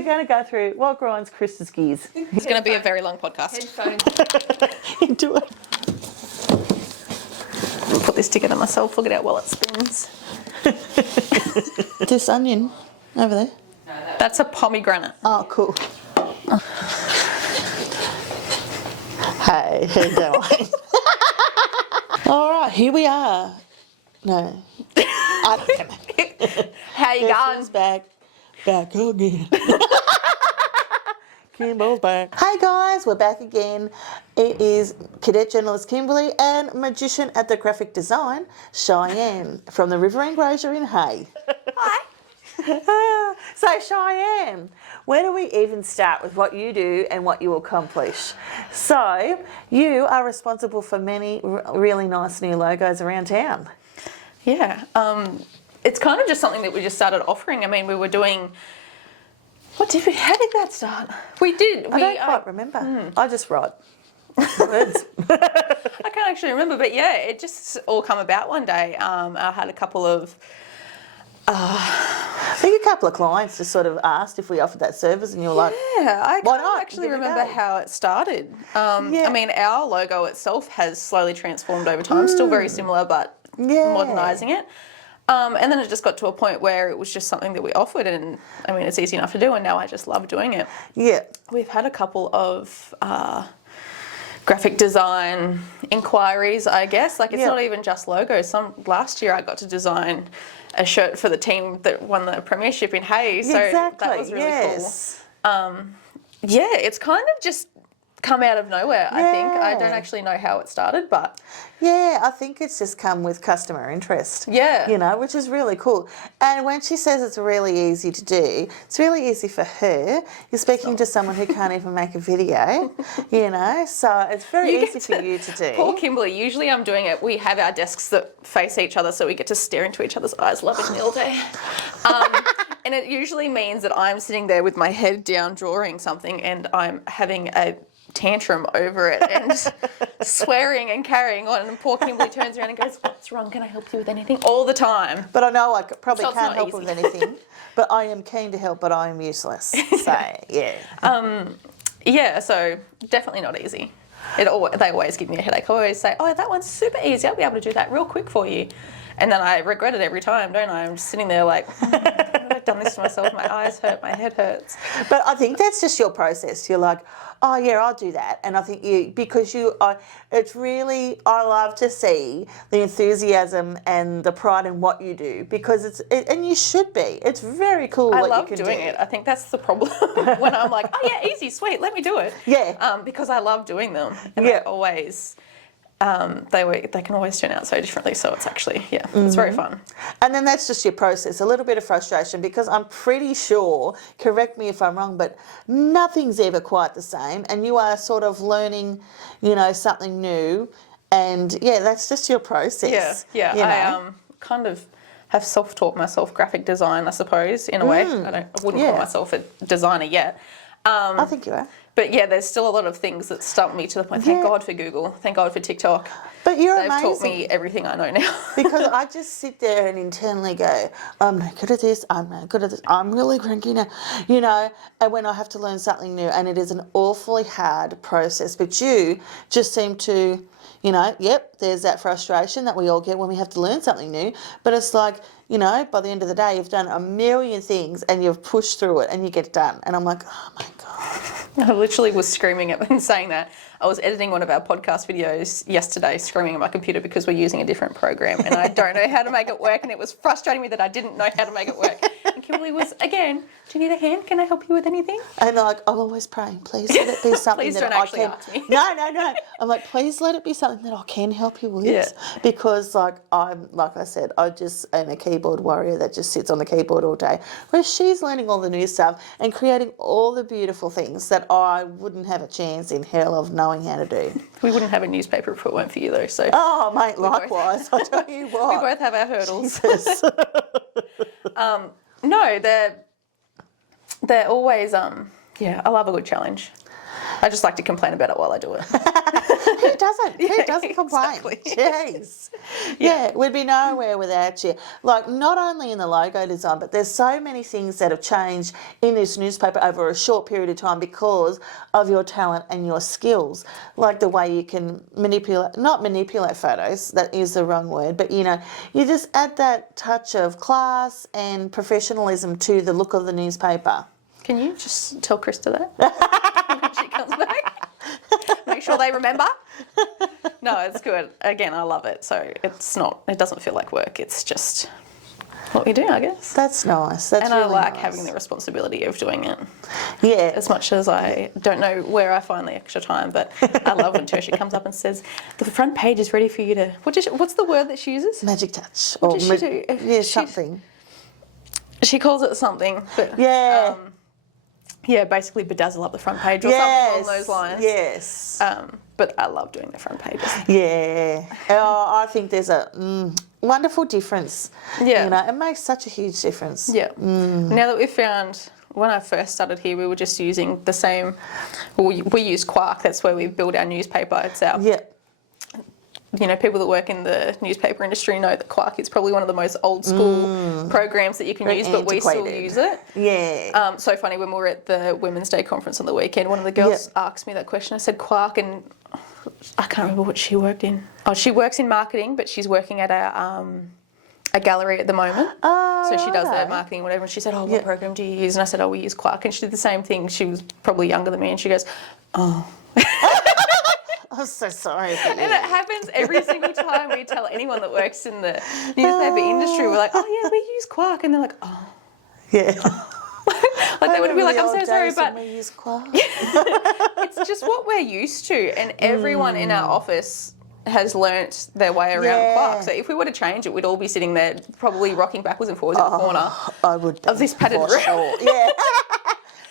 we're going to go through what grinds Krista's gears. It's going to be a very long podcast. Headphones. Into it. I'll put this together myself, look it out while it spins. This onion over there. That's a pomegranate. Oh, cool. Hey, how you doing? All right, here we are. No. How you going? Back again. Kimberly's back. Hey guys, we're back again. It is cadet journalist Kimberly and magician at the graphic design, Cheyenne, from the Riverine Grazier in Hay. Hi. So Cheyenne, where do we even start with what you do and what you accomplish? So you are responsible for many really nice new logos around town. Yeah. It's kind of just something that we just started offering. I mean, we were doing... How did that start? We did. I don't quite remember. I just write words. I can't actually remember, but yeah, it just all come about one day. I had a couple of... I think a couple of clients just sort of asked if we offered that service, and you were like, yeah, I why can't not? actually Give it a remember go. how it started. I mean, our logo itself has slowly transformed over time, still very similar, but modernising it. And then it just got to a point where it was just something that we offered, and I mean, it's easy enough to do, and now I just love doing it. Yeah. We've had a couple of graphic design inquiries, I guess. Like, it's not even just logos. Last year I got to design a shirt for the team that won the premiership in Hay, so exactly. that was really yes. cool. Yeah, it's kind of just come out of nowhere, I think. I don't actually know how it started, but... Yeah, I think it's just come with customer interest. Yeah. You know, which is really cool. And when she says it's really easy to do, it's really easy for her. You're speaking to someone who can't even make a video, you know, so it's very easy for you to do. Poor Kimberly, usually I'm doing it. We have our desks that face each other so we get to stare into each other's eyes lovingly all day. And it usually means that I'm sitting there with my head down drawing something and I'm having a tantrum over it and swearing and carrying on, and poor Kimberly turns around and goes, "What's wrong? Can I help you with anything?" All the time. But I know I probably So it's can't not help easy. with anything, but I am keen to help, but I am useless. So, yeah. Yeah, so definitely not easy. They always give me a headache. I always say, "Oh, that one's super easy. I'll be able to do that real quick for you." And then I regret it every time, don't I? I'm just sitting there like, I've done this to myself. My eyes hurt, my head hurts. But I think that's just your process. You're like, oh yeah, I'll do that. And I think it's really, I love to see the enthusiasm and the pride in what you do, because and you should be. It's very cool I what love you can doing do. it. I think that's the problem when I'm like, oh yeah, easy, sweet, let me do it. Yeah. Because I love doing them. And Yeah. they always, they can always turn out so differently. So it's actually, it's very fun. And then that's just your process, a little bit of frustration, because I'm pretty sure, correct me if I'm wrong, but nothing's ever quite the same, and you are sort of learning, you know, something new, and yeah, that's just your process. Yeah. You know? I kind of have self-taught myself graphic design, I suppose, in a way. I wouldn't call myself a designer yet. I think you are. But yeah, there's still a lot of things that stump me to the point. Thank God for Google. Thank God for TikTok. But you're They've amazing. taught me everything I know now. Because I just sit there and internally go, I'm not good at this, I'm not good at this, I'm really cranky now, you know, and when I have to learn something new, and it is an awfully hard process, but you just seem to, you know, there's that frustration that we all get when we have to learn something new, but it's like, you know, by the end of the day, you've done a million things and you've pushed through it and you get it done. And I'm like, oh my God. I literally was screaming at and saying that. I was editing one of our podcast videos yesterday, screaming at my computer because we're using a different program and I don't know how to make it work, and it was frustrating me that I didn't know how to make it work. And Kimberly was, again, do you need a hand? Can I help you with anything? And like, I'm always praying, please let it be something Please that don't I actually can. ask me. No. I'm like, please let it be something that I can help you with. Because like I said, I just am a keyboard warrior that just sits on the keyboard all day. Whereas she's learning all the new stuff and creating all the beautiful things that I wouldn't have a chance in hell of knowing how to do. We wouldn't have a newspaper if it weren't for you though. So Oh, mate, likewise. I tell you we what. both have our hurdles. Jesus. No, they're always, I love a good challenge. I just like to complain about it while I do it. Who doesn't? Who doesn't complain. Exactly. Jeez. Yeah, we'd be nowhere without you. Like, not only in the logo design, but there's so many things that have changed in this newspaper over a short period of time because of your talent and your skills. Like the way you can not manipulate photos, that is the wrong word, but you just add that touch of class and professionalism to the look of the newspaper. Can you just tell Krista that when she comes back? Make sure they remember. No, it's good. Again, I love it. So it doesn't feel like work. It's just what we do, I guess. That's nice. That's and really I like nice. having the responsibility of doing it. Yeah. As much as I don't know where I find the extra time, but I love when Tertia comes up and says, the front page is ready for you to... What's the word that she uses? Magic touch. What does she do? Yeah, something. She calls it something. But, yeah. Yeah, basically bedazzle up the front page or something along those lines. Yes. But I love doing the front pages. Yeah. I think there's a wonderful difference. Yeah. It makes such a huge difference. Yeah. Now that we've found, when I first started here, we were just using the same, we use Quark. That's where we build our newspaper. It's our... Yeah. People that work in the newspaper industry know that Quark is probably one of the most old school programs that you can use, but we still use it. Yeah. So funny, when we were at the Women's Day conference on the weekend, one of the girls asked me that question. I said Quark, and I can't remember what she worked in. Oh, she works in marketing, but she's working at a gallery at the moment. Oh, so she does okay. the marketing and whatever. And she said, what program do you use? And I said, we use Quark. And she did the same thing. She was probably younger than me, and she goes, oh. I'm so sorry for you. And it happens every single time we tell anyone that works in the newspaper industry. We're like, oh, yeah, we use Quark. And they're like, oh. Yeah. Like they would be like, I'm so sorry, but we use Quark. it's just what we're used to. And everyone in our office has learnt their way around Quark. So if we were to change it, we'd all be sitting there probably rocking backwards and forwards in the corner I would of this padded room. Sure. Yeah.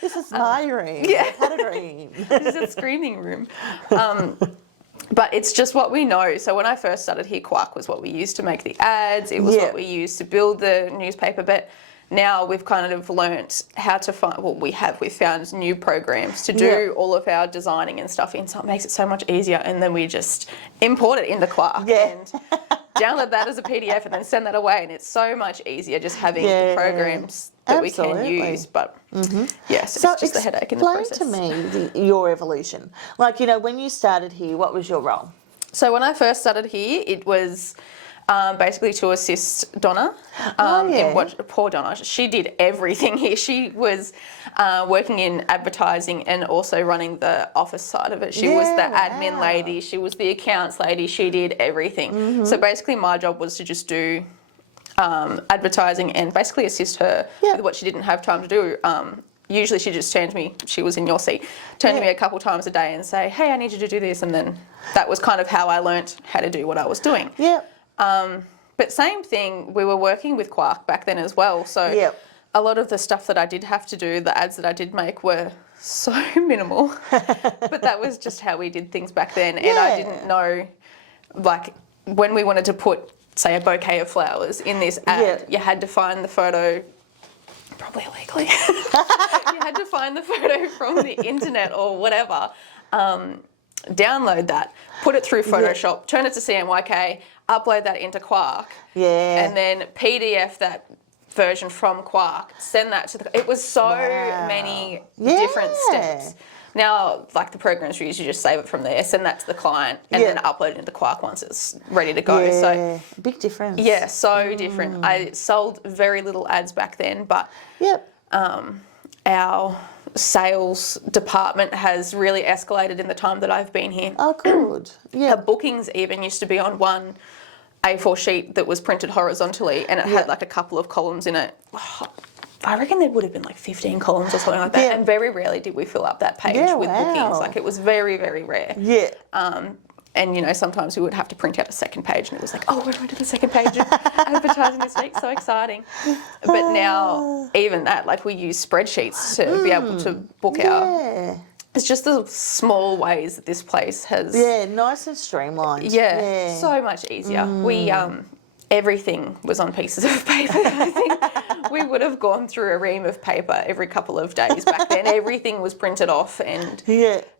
This is my room. Yeah. Padded room. This is a screaming room. But it's just what we know. So when I first started here, Quark was what we used to make the ads. It was what we used to build the newspaper. But now we've kind of learnt how to find, we've found new programs to do all of our designing and stuff in. So it makes it so much easier. And then we just import it into Quark and download that as a PDF and then send that away. And it's so much easier just having the programs that we can use. But yes, so it's just a headache in the process. Explain to me your evolution. Like, when you started here, what was your role? So when I first started here, it was basically to assist Donna. Poor Donna. She did everything here. She was working in advertising and also running the office side of it. She was the admin lady. She was the accounts lady. She did everything. So basically my job was to just do advertising and basically assist her with what she didn't have time to do. Usually she just turned to me, she was in your seat, turned to me a couple times a day and say, hey, I need you to do this. And then that was kind of how I learnt how to do what I was doing. But same thing, we were working with Quark back then as well. So a lot of the stuff that I did have to do, the ads that I did make were so minimal. But that was just how we did things back then. And I didn't know, like, when we wanted to put, say, a bouquet of flowers in this ad, you had to find the photo, probably illegally, you had to find the photo from the internet or whatever, download that, put it through Photoshop, turn it to CMYK, upload that into Quark, and then PDF that version from Quark, send that to the... It was so many different steps. Now, like the programs we use, you just save it from there, send that to the client, and then upload it into Quark once it's ready to go. So big difference. Yeah, so different. I sold very little ads back then, but our sales department has really escalated in the time that I've been here. Oh, good. Our bookings even used to be on one A4 sheet that was printed horizontally, and it had like a couple of columns in it. I reckon there would have been like 15 columns or something like that, and very rarely did we fill up that page with bookings. Like it was very, very rare. And sometimes we would have to print out a second page, and it was like, oh, we're going to the second page of advertising this week, so exciting. But now, even that, like we use spreadsheets to be able to book our... It's just the small ways that this place has... Yeah, nice and streamlined. Yeah, so much easier. We everything was on pieces of paper. I think we would have gone through a ream of paper every couple of days back then. Everything was printed off and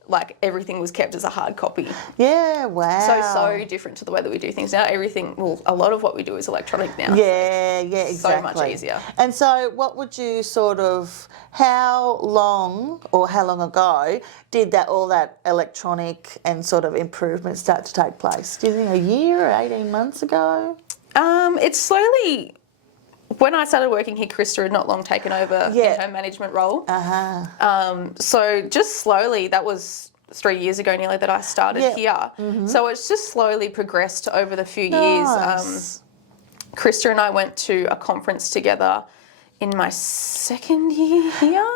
like everything was kept as a hard copy. Yeah, wow. So different to the way that we do things now. Everything, well, a lot of what we do is electronic now. Yeah, yeah, exactly. So much easier. And so what would you sort of, how long ago did all that electronic and sort of improvement start to take place? Do you think a year or 18 months ago? It's slowly, when I started working here, Krista had not long taken over in her management role. So just slowly, that was 3 years ago nearly that I started here. So it's just slowly progressed over the few years. Krista and I went to a conference together in my second year here.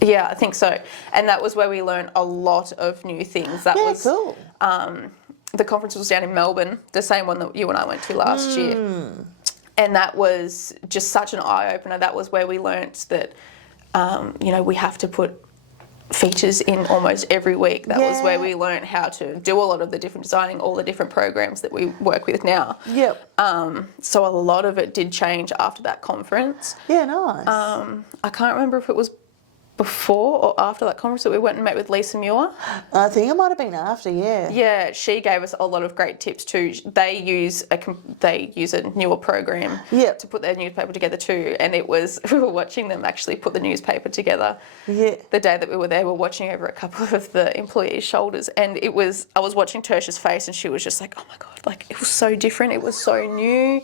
Yeah, I think so. And that was where we learned a lot of new things. That was cool. The conference was down in Melbourne, the same one that you and I went to last year. And that was just such an eye-opener. That was where we learnt that, we have to put features in almost every week. That was where we learnt how to do a lot of the different designing, all the different programs that we work with now. So a lot of it did change after that conference. Yeah, nice. I can't remember if it was before or after that conference that we went and met with Lisa Muir. I think it might have been after, Yeah, she gave us a lot of great tips too. They use a newer program to put their newspaper together too, and it was, we were watching them actually put the newspaper together. The day that we were there, we were watching over a couple of the employees' shoulders, and I was watching Tertia's face, and she was just like, oh my God, like it was so different, it was so new.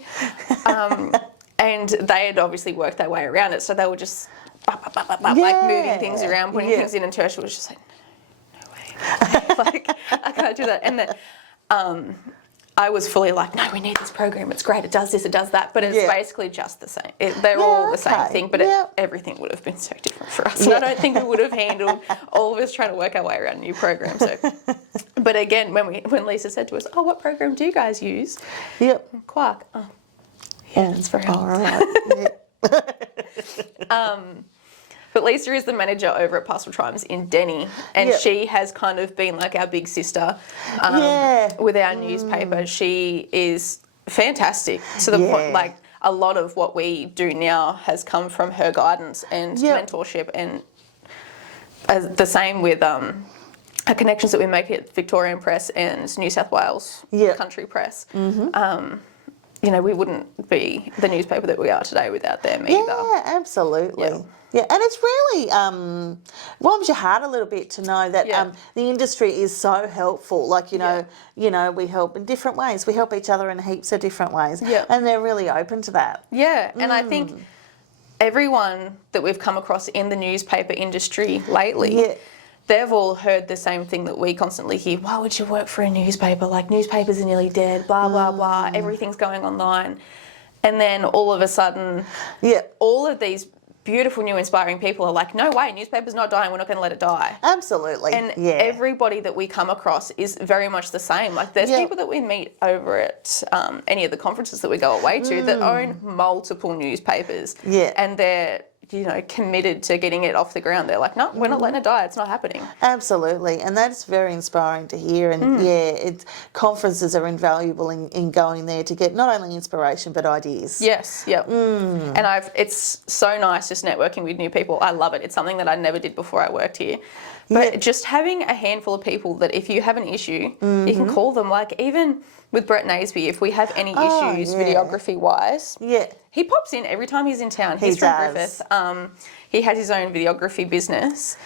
And they had obviously worked their way around it, so they were just like moving things around, putting things in, and Tertia was just like, no way. Like, I can't do that. And then I was fully like, no, we need this program. It's great. It does this, it does that. But it's basically just the same. They're all the same thing, but everything would have been so different for us. And I don't think we would have handled all of us trying to work our way around a new program. So, but again, when Lisa said to us, oh, what program do you guys use? Quark. Oh, yeah, it's very all right. But Lisa is the manager over at Pastoral Times in Denny, and she has kind of been like our big sister with our newspaper. She is fantastic to the point, like a lot of what we do now has come from her guidance and mentorship, and the same with our connections that we make at Victorian Press and New South Wales Country Press. We wouldn't be the newspaper that we are today without them either. Yeah, absolutely. Yeah, and it's really warms your heart a little bit to know that the industry is so helpful. Like, we help in different ways. We help each other in heaps of different ways. And they're really open to that. Yeah, and I think everyone that we've come across in the newspaper industry lately, they've all heard the same thing that we constantly hear. Why would you work for a newspaper? Like, newspapers are nearly dead, blah, blah, blah. Everything's going online. And then all of a sudden, all of these beautiful, new, inspiring people are like, no way, newspaper's not dying, we're not going to let it die. Absolutely. And everybody that we come across is very much the same. Like, there's people that we meet over at any of the conferences that we go away to that own multiple newspapers. And they're committed to getting it off the ground. They're like, no, we're not letting it die. It's not happening. Absolutely. And that's very inspiring to hear. And conferences are invaluable in going there to get not only inspiration, but ideas. Yes. Yep. And it's so nice just networking with new people. I love it. It's something that I never did before I worked here. But just having a handful of people that if you have an issue, you can call them. Like, even with Brett Naseby, if we have any issues videography-wise, he pops in every time he's in town. He's from Griffith. He has his own videography business.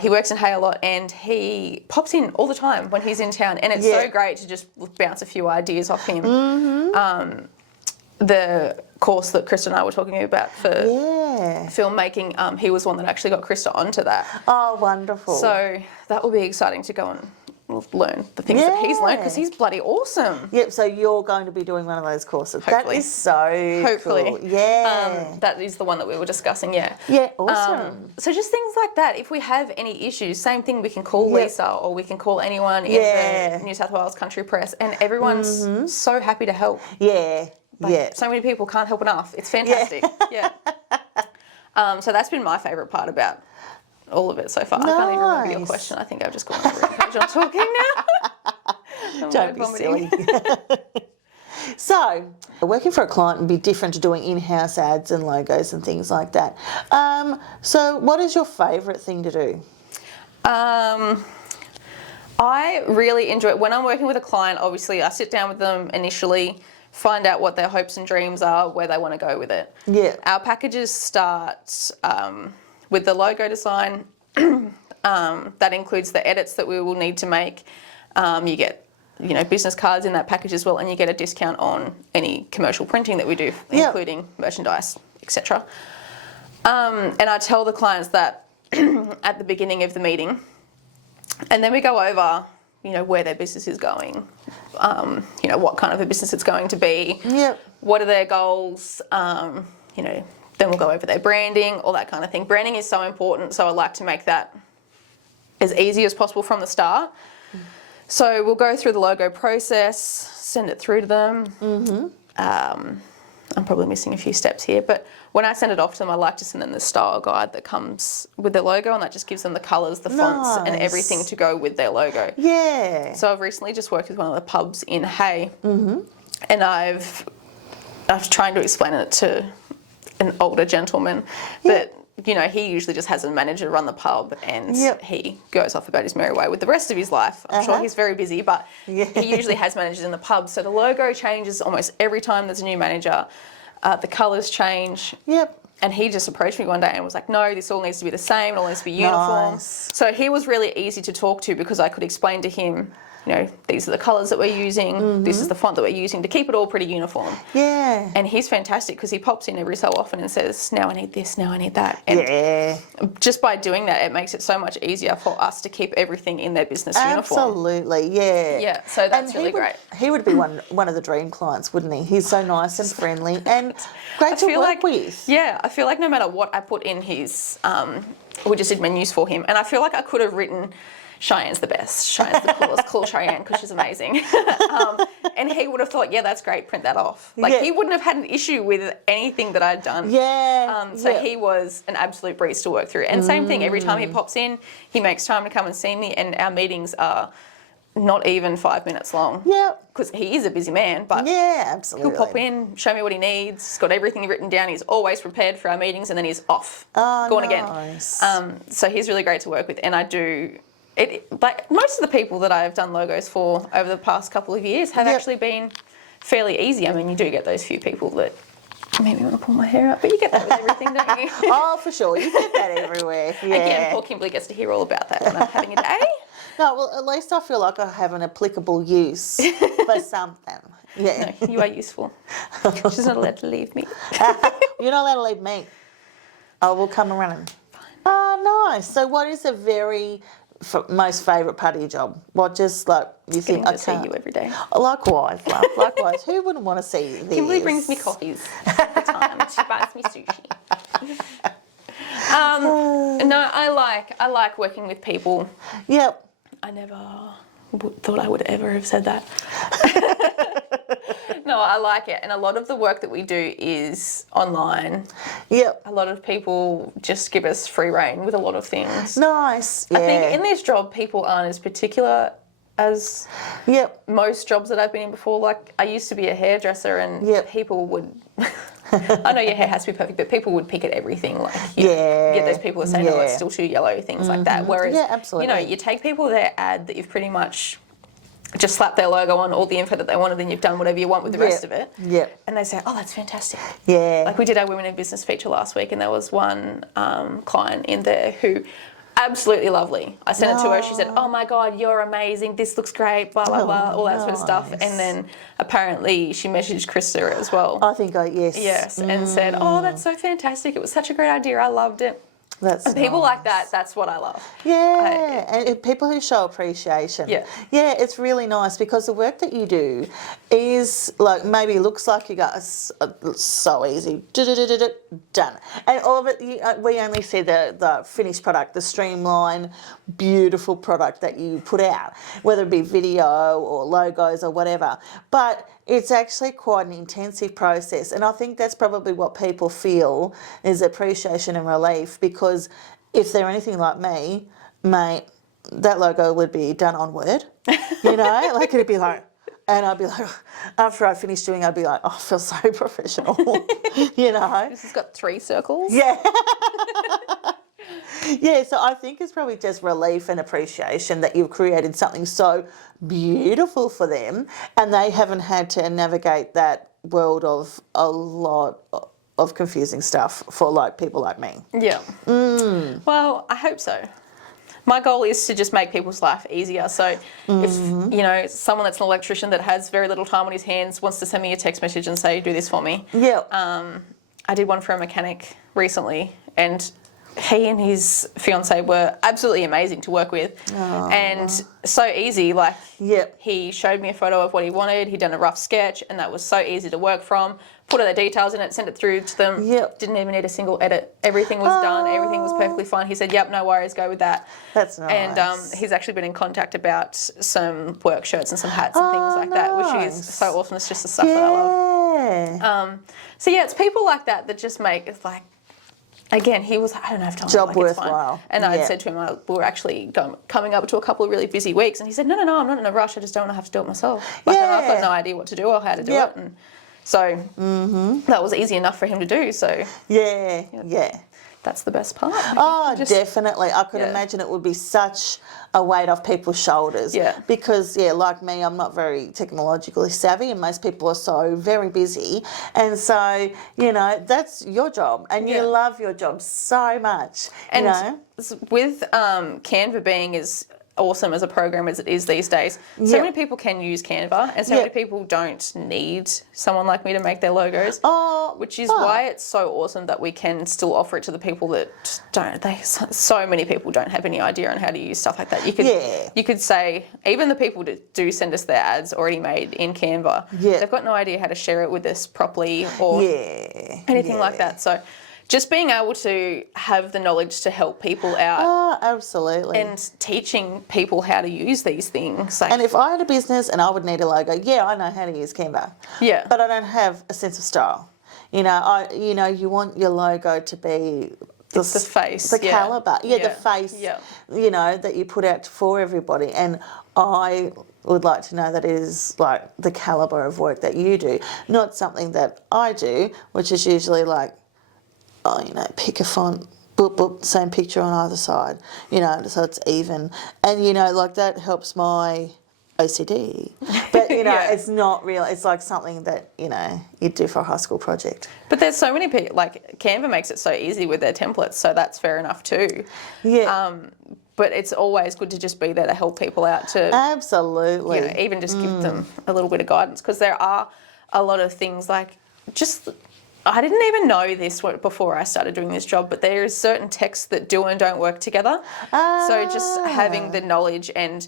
He works in Hay a lot, and he pops in all the time when he's in town. And it's so great to just bounce a few ideas off him. The course that Krista and I were talking about for filmmaking, he was one that actually got Krista onto that. Oh, wonderful. So that will be exciting to go and learn the things that he's learned, because he's bloody awesome. Yep, so you're going to be doing one of those courses. Hopefully. That is so cool. Yeah. That is the one that we were discussing, Yeah, awesome. So just things like that. If we have any issues, same thing, we can call Lisa, or we can call anyone in the New South Wales Country Press, and everyone's so happy to help. So many people can't help enough. It's fantastic. So that's been my favourite part about all of it so far. Nice. I can't even remember your question. I think I've just gone over it. I'm talking now. Don't be silly. So, working for a client would be different to doing in-house ads and logos and things like that. So what is your favourite thing to do? I really enjoy it. When I'm working with a client, obviously I sit down with them initially, find out what their hopes and dreams are, where they want to go with it. Yeah. Our packages start with the logo design. That includes the edits that we will need to make. You get business cards in that package as well, and you get a discount on any commercial printing that we do, including merchandise, etc. And I tell the clients that at the beginning of the meeting, and then we go over, where their business is going, what kind of a business it's going to be, what are their goals, then we'll go over their branding, all that kind of thing. Branding is so important, so I like to make that as easy as possible from the start. So we'll go through the logo process, send it through to them. Mm-hmm. I'm probably missing a few steps here, but when I send it off to them, I like to send them the style guide that comes with the logo, and that just gives them the colours, the fonts, and everything to go with their logo. Yeah. So I've recently just worked with one of the pubs in Hay, and I've trying to explain it to an older gentleman that he usually just has a manager run the pub, and he goes off about his merry way with the rest of his life. I'm sure he's very busy, but he usually has managers in the pub. So the logo changes almost every time there's a new manager. The colours change. And he just approached me one day and was like, no, this all needs to be the same. It all needs to be uniform. So he was really easy to talk to because I could explain to him, these are the colours that we're using. This is the font that we're using to keep it all pretty uniform. Yeah. And he's fantastic because he pops in every so often and says, now I need this, now I need that. And just by doing that, it makes it so much easier for us to keep everything in their business uniform. Absolutely, yeah. Yeah, so that's really great. He would be one of the dream clients, wouldn't he? He's so nice and friendly and great to work with. Yeah, I feel like no matter what I put in his, we just did menus for him, and I feel like I could have written Cheyenne's the best. Cheyenne's the coolest. Call Cheyenne because she's amazing. And he would have thought, yeah, that's great, print that off. He wouldn't have had an issue with anything that I'd done. He was an absolute breeze to work through. And same thing, every time he pops in, he makes time to come and see me, and our meetings are not even 5 minutes long. Because he is a busy man, but absolutely. He'll pop in, show me what he needs. He's got everything written down. He's always prepared for our meetings, and then he's off. Gone again. So he's really great to work with, and I do... like most of the people that I've done logos for over the past couple of years have actually been fairly easy. I mean, you do get those few people that maybe want to pull my hair out, but you get that with everything, don't you? Oh, for sure. You get that everywhere. Again, poor Kimberly gets to hear all about that when I'm having a day. No, well, at least I feel like I have an applicable use for something. Yeah. No, you are useful. She's not allowed to leave me. You're not allowed to leave me. I will come around. Oh, nice. So what is the most favourite part of your job? What just you think I see you every day? Likewise, love. Likewise. Who wouldn't want to see you? Kimberly brings me coffees all the time. She buys me sushi. No, I like working with people. Yep. I never thought I would ever have said that. No, I like it. And a lot of the work that we do is online. Yep. A lot of people just give us free rein with a lot of things. Nice. Yeah. I think in this job, people aren't as particular as most jobs that I've been in before. Like, I used to be a hairdresser, and people would... I know your hair has to be perfect, but people would pick at everything. Like, you get those people that say, no, it's still too yellow, things like that. Whereas, you take people their ad that you've pretty much just slapped their logo on, all the info that they wanted, then you've done whatever you want with the rest of it. And they say, oh, that's fantastic. Like, we did our Women in Business feature last week, and there was one client in there who... absolutely lovely. I sent it to her. She said, oh my God, you're amazing. This looks great, blah, blah, blah, all that sort of stuff. And then apparently she messaged Krista as well. I think, yes. Yes, and said, oh, that's so fantastic. It was such a great idea. I loved it. And people like that, that's what I love. Yeah, and people who show appreciation. Yeah, it's really nice because the work that you do is maybe looks like you got so easy, done. And all of it, we only see the finished product, the streamlined, beautiful product that you put out, whether it be video or logos or whatever. But it's actually quite an intensive process, and I think that's probably what people feel is appreciation and relief, because if they're anything like me, mate, that logo would be done on Word, you know, like it'd be like, and I'd be like, after I finished doing, I'd be like, oh, I feel so professional, you know. This has got 3 circles. Yeah. Yeah, so I think it's probably just relief and appreciation that you've created something so beautiful for them, and they haven't had to navigate that world of a lot of confusing stuff for like people like me. Yeah. Well, I hope so. My goal is to just make people's life easier. So if, you know, someone that's an electrician that has very little time on his hands wants to send me a text message and say, do this for me. Yeah. I did one for a mechanic recently, and he and his fiancée were absolutely amazing to work with. And so easy. Like, he showed me a photo of what he wanted. He'd done a rough sketch, and that was so easy to work from. Put all the details in it, sent it through to them. Didn't even need a single edit. Everything was done. Everything was perfectly fine. He said, yep, no worries, go with that. That's nice. And he's actually been in contact about some work shirts and some hats and things like that, which is so awesome. It's just the stuff that I love. So yeah, it's people like that that just make it like, again, he was, I don't have time. Job like, worthwhile. It's fine. And I'd said to him, we were actually coming up to a couple of really busy weeks. And he said, no, I'm not in a rush. I just don't want to have to do it myself. Like, I've got no idea what to do or how to do it. And so that was easy enough for him to do. So that's the best part. Oh, definitely. I could imagine it would be such a weight off people's shoulders. Because, like me, I'm not very technologically savvy, and most people are so very busy. And so, you know, that's your job, and you love your job so much. And you know? with Canva being as awesome as a program as it is these days, so many people can use Canva, and so many people don't need someone like me to make their logos, which is why it's so awesome that we can still offer it to the people that don't. So many people don't have any idea on how to use stuff like that. You could say, even the people that do send us their ads already made in Canva, they've got no idea how to share it with us properly or anything like that. So just being able to have the knowledge to help people out. Oh, absolutely. And teaching people how to use these things. Like, and if I had a business and I would need a logo, I know how to use Canva. But I don't have a sense of style. You know, you want your logo to be the face. The calibre. The face, you know, that you put out for everybody. And I would like to know that it is like the calibre of work that you do, not something that I do, which is usually like, pick a font, boop, boop, same picture on either side, so it's even. And, like that helps my OCD. But, it's not real. It's like something that, you'd do for a high school project. But there's so many people, like Canva makes it so easy with their templates, so that's fair enough too. But it's always good to just be there to help people out to... Absolutely. Even just give them a little bit of guidance, because there are a lot of things like just... I didn't even know this before I started doing this job, but there is certain texts that do and don't work together. So just having the knowledge and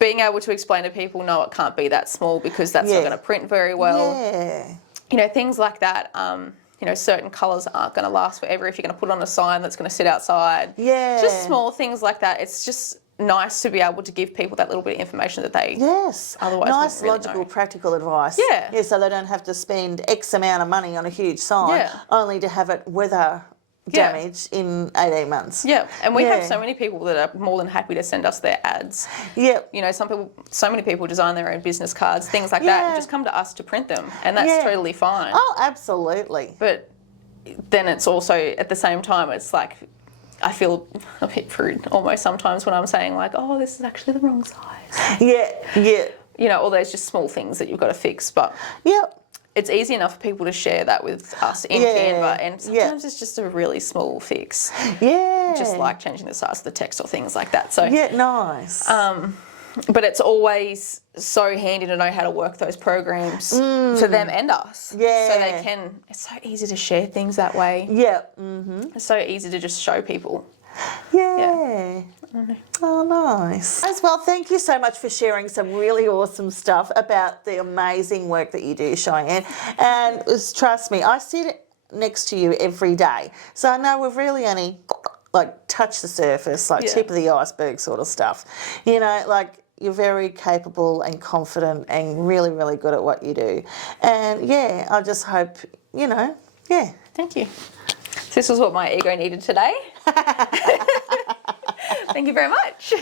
being able to explain to people, no, it can't be that small because that's not going to print very well. Things like that. Certain colours aren't going to last forever if you're going to put on a sign that's going to sit outside. Just small things like that. It's just nice to be able to give people that little bit of information that they otherwise nice, really logical, know. Practical advice. So they don't have to spend X amount of money on a huge sign only to have it weather damage in 18 months. And we have so many people that are more than happy to send us their ads. So many people design their own business cards, things like that, and just come to us to print them, and that's totally fine. Oh, absolutely. But then it's also, at the same time, it's like, I feel a bit prude almost sometimes when I'm saying like, oh, this is actually the wrong size. All those just small things that you've got to fix. But it's easy enough for people to share that with us in Canva, and sometimes it's just a really small fix. Just like changing the size of the text or things like that. So nice. But it's always so handy to know how to work those programs for them and us. So they can, it's so easy to share things that way. It's so easy to just show people. Oh, nice. As well, thank you so much for sharing some really awesome stuff about the amazing work that you do, Cheyenne. And trust me, I sit next to you every day. So I know we've really only touched the surface, tip of the iceberg sort of stuff. You're very capable and confident and really, really good at what you do. And, I just hope, Thank you. This was what my ego needed today. Thank you very much.